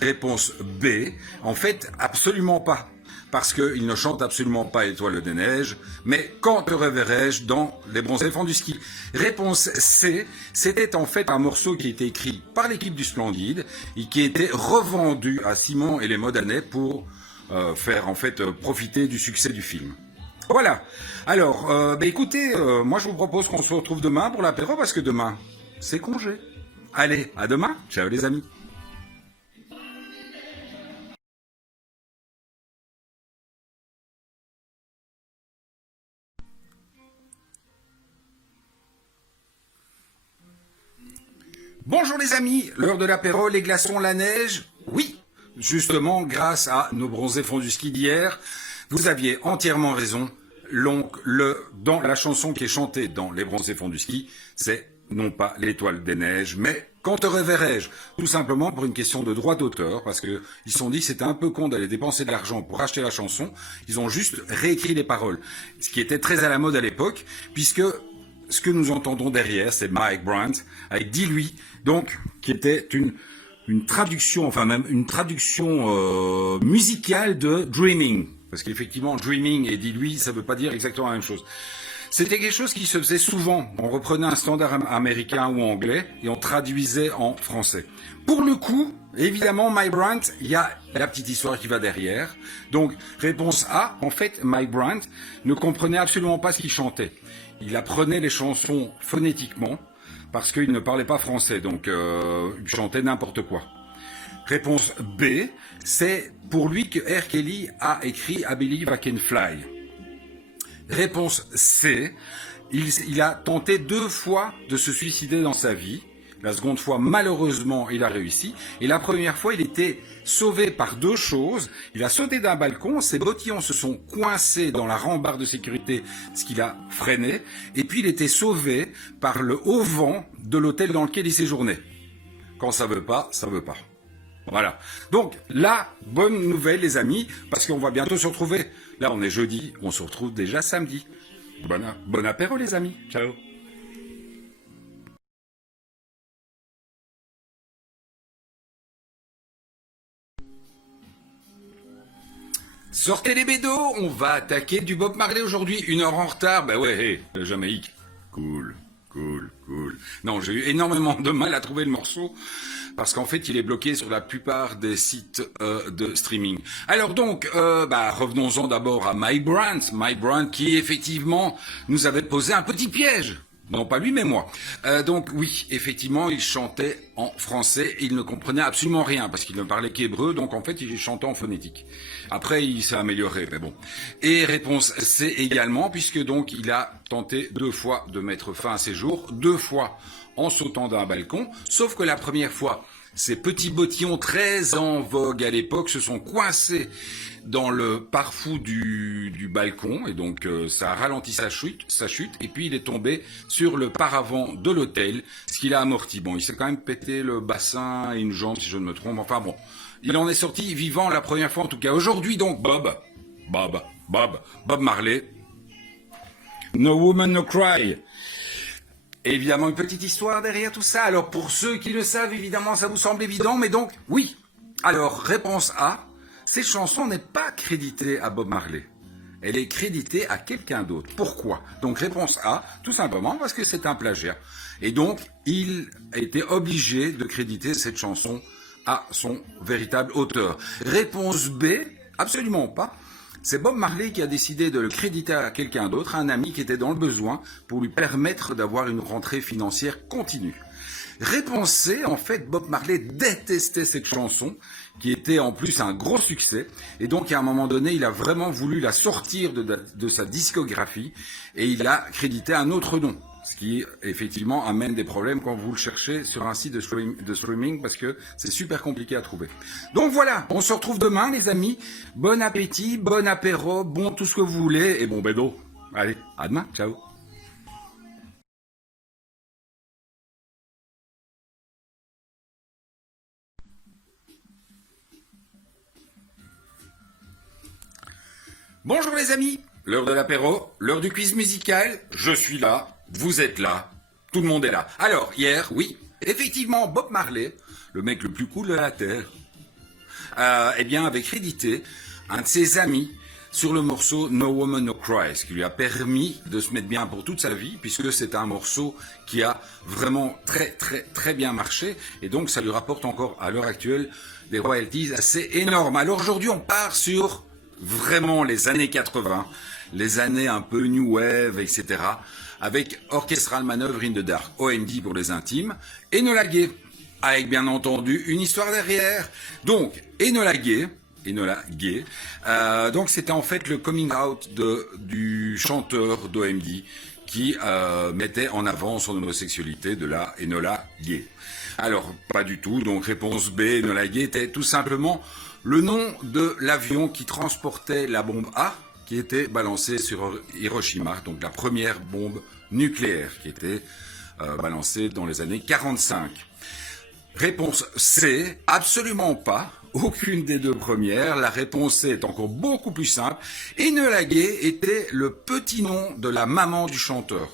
Réponse B, en fait, absolument pas. Parce qu'ils ne chantent absolument pas Étoile des neiges, mais Quand te reverrai-je dans Les bronzés font du ski. Réponse C, c'était en fait un morceau qui était écrit par l'équipe du Splendide et qui était revendu à Simon et les Modanais pour faire en fait profiter du succès du film. Voilà. Alors, écoutez, moi je vous propose qu'on se retrouve demain pour l'apéro parce que demain, c'est congé. Allez, à demain. Ciao les amis. Bonjour les amis, l'heure de l'apéro, les glaçons, la neige. Oui, justement, grâce à nos bronzés fonds du ski d'hier, vous aviez entièrement raison. Dans la chanson qui est chantée dans Les bronzés fonds du ski, c'est non pas l'étoile des neiges, mais Quand te reverrai-je, tout simplement pour une question de droit d'auteur, parce que ils se sont dit que c'était un peu con d'aller dépenser de l'argent pour acheter la chanson. Ils ont juste réécrit les paroles, ce qui était très à la mode à l'époque, puisque ce que nous entendons derrière, c'est Mike Brandt avec Dis-lui, donc qui était une traduction, enfin même une traduction musicale de Dreaming, parce qu'effectivement Dreaming et Dis-lui, ça veut pas dire exactement la même chose. C'était quelque chose qui se faisait souvent. On reprenait un standard américain ou anglais et on traduisait en français. Pour le coup, évidemment, Mike Brandt, il y a la petite histoire qui va derrière. Donc, réponse A, en fait, Mike Brandt ne comprenait absolument pas ce qu'il chantait. Il apprenait les chansons phonétiquement parce qu'il ne parlait pas français, donc il chantait n'importe quoi. Réponse B, c'est pour lui que R. Kelly a écrit I Believe I Can Fly. Réponse C, il a tenté 2 fois de se suicider dans sa vie. La seconde fois, malheureusement, il a réussi. Et la première fois, il était sauvé par 2 choses. Il a sauté d'un balcon, ses bottillons se sont coincés dans la rambarde de sécurité, ce qui l'a freiné. Et puis, il était sauvé par le haut vent de l'hôtel dans lequel il séjournait. Quand ça veut pas, ça veut pas. Voilà. Donc, la bonne nouvelle, les amis, parce qu'on va bientôt se retrouver. Là, on est jeudi, on se retrouve déjà samedi. Bon apéro, les amis. Ciao. Sortez les bédos, on va attaquer du Bob Marley aujourd'hui. 1 heure en retard, bah ouais, hey, la Jamaïque. Cool. Non, j'ai eu énormément de mal à trouver le morceau parce qu'en fait, il est bloqué sur la plupart des sites de streaming. Alors donc, revenons-en d'abord à Mike Brandt qui effectivement nous avait posé un petit piège. Non, pas lui, mais moi. Donc oui, effectivement, il chantait en français et il ne comprenait absolument rien parce qu'il ne parlait qu'hébreu, donc en fait, il chantait en phonétique. Après, il s'est amélioré, mais bon. Et réponse C également, puisque donc il a tenté 2 fois de mettre fin à ses jours, 2 fois en sautant d'un balcon, sauf que la première fois, ces petits bottillons très en vogue à l'époque se sont coincés dans le pare-fou du balcon et donc ça a ralenti sa chute et puis il est tombé sur le paravent de l'hôtel, ce qui l'a amorti. Bon, il s'est quand même pété le bassin et une jambe si je ne me trompe. Enfin bon, il en est sorti vivant la première fois en tout cas. Aujourd'hui donc Bob Marley, No Woman No Cry. Évidemment, une petite histoire derrière tout ça. Alors, pour ceux qui le savent, évidemment, ça vous semble évident, mais donc, oui. Alors, réponse A, cette chanson n'est pas créditée à Bob Marley. Elle est créditée à quelqu'un d'autre. Pourquoi? Donc, réponse A, tout simplement parce que c'est un plagiat. Et donc, il a été obligé de créditer cette chanson à son véritable auteur. Réponse B, absolument pas. C'est Bob Marley qui a décidé de le créditer à quelqu'un d'autre, un ami qui était dans le besoin, pour lui permettre d'avoir une rentrée financière continue. Réponse C, en fait, Bob Marley détestait cette chanson, qui était en plus un gros succès, et donc à un moment donné, il a vraiment voulu la sortir de sa discographie, et il a crédité un autre nom. Ce qui, effectivement, amène des problèmes quand vous le cherchez sur un site de streaming parce que c'est super compliqué à trouver. Donc voilà, on se retrouve demain, les amis. Bon appétit, bon apéro, bon tout ce que vous voulez. Et bon bédo. Allez, à demain. Ciao. Bonjour les amis. L'heure de l'apéro, l'heure du quiz musical. Je suis là. Vous êtes là, tout le monde est là. Alors, hier, oui, effectivement, Bob Marley, le mec le plus cool de la Terre, avait crédité un de ses amis sur le morceau No Woman No Cry, ce qui lui a permis de se mettre bien pour toute sa vie, puisque c'est un morceau qui a vraiment très bien marché, et donc ça lui rapporte encore à l'heure actuelle des royalties assez énormes. Alors aujourd'hui, on part sur vraiment les années 80, les années un peu New Wave, etc., avec Orchestral Manoeuvre in the Dark, OMD pour les intimes, Enola Gay, avec bien entendu une histoire derrière. Donc, Enola Gay, donc c'était en fait le coming out du chanteur d'OMD qui mettait en avant son homosexualité de la Enola Gay. Alors, pas du tout, donc réponse B, Enola Gay était tout simplement le nom de l'avion qui transportait la bombe A, qui était balancée sur Hiroshima, donc la première bombe nucléaire qui était balancée dans les années 45. Réponse C, absolument pas, aucune des 2 premières. La réponse C est encore beaucoup plus simple. Enola Gay était le petit nom de la maman du chanteur.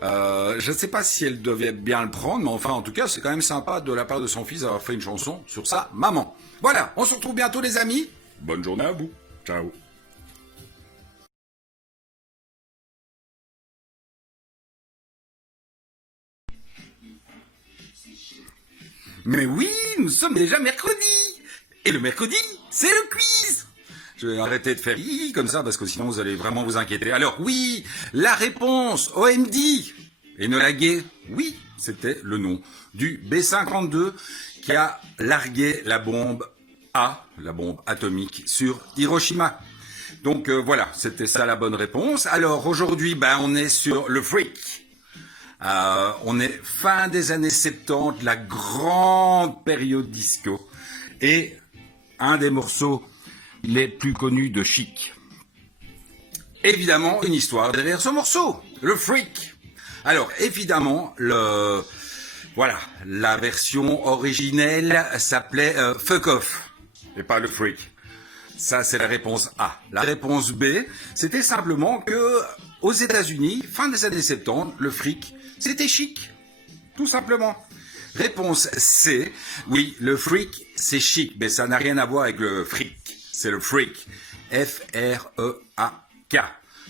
Je ne sais pas si elle devait bien le prendre, mais enfin, en tout cas, c'est quand même sympa de la part de son fils d'avoir fait une chanson sur sa maman. Voilà, on se retrouve bientôt les amis. Bonne journée à vous. Ciao. Mais oui, nous sommes déjà mercredi. Et le mercredi, c'est le quiz. Je vais arrêter de faire hi comme ça parce que sinon vous allez vraiment vous inquiéter. Alors oui, la réponse OMD. Enola Gay, oui, c'était le nom du B-52 qui a largué la bombe la bombe atomique sur Hiroshima. Donc voilà, c'était ça la bonne réponse. Alors aujourd'hui, on est sur le freak. On est fin des années 70, la grande période disco. Et un des morceaux les plus connus de Chic. Évidemment, une histoire derrière ce morceau, le freak. Alors, évidemment, la version originelle s'appelait Fuck Off, et pas le freak. Ça, c'est la réponse A. La réponse B, c'était simplement que aux États-Unis, fin des années 70, le freak, c'était chic, tout simplement. Réponse C, oui, le freak, c'est chic, mais ça n'a rien à voir avec le fric. C'est le freak, F-R-E-A-K.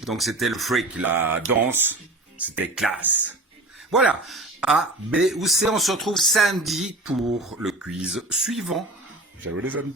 Donc c'était le freak, la danse, c'était classe. Voilà, A, B ou C, on se retrouve samedi pour le quiz suivant. Ciao les amis.